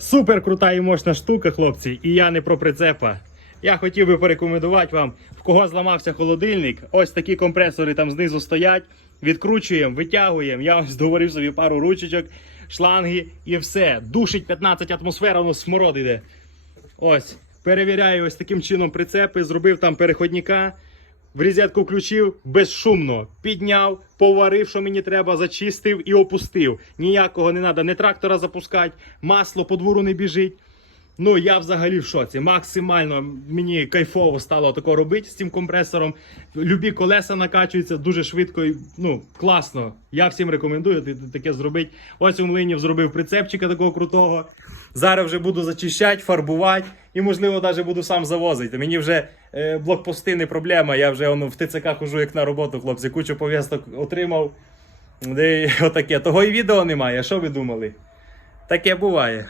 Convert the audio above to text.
Супер крута і мощна штука, хлопці, і я не про прицепа. Я хотів би порекомендувати вам, в кого зламався холодильник. Ось такі компресори там знизу стоять. Відкручуємо, витягуємо. Я ось договорив собі пару ручечок, шланги і все. Душить 15 атмосфер, воно смород іде. Ось, перевіряю ось таким чином прицепи, зробив там переходника, в розетку включив безшумно, підняв, поварив, що мені треба, зачистив і опустив. Ніякого не треба, не трактора запускати, масло по двору не біжить. Ну, я взагалі в шоці. Максимально мені кайфово стало тако робити з цим компресором. Любі колеса накачуються дуже швидко. і, Ну, класно. Я всім рекомендую таке зробити. Ось у Млинів зробив прицепчика такого крутого. Зараз вже буду зачищати, фарбувати і, можливо, навіть буду сам завозити. Мені вже е, блокпости не проблема. Я вже воно, в ТЦК хожу як на роботу, хлопці. Кучу пов'язок отримав. Де, отаке. Того і відео немає. Що ви думали? Таке буває.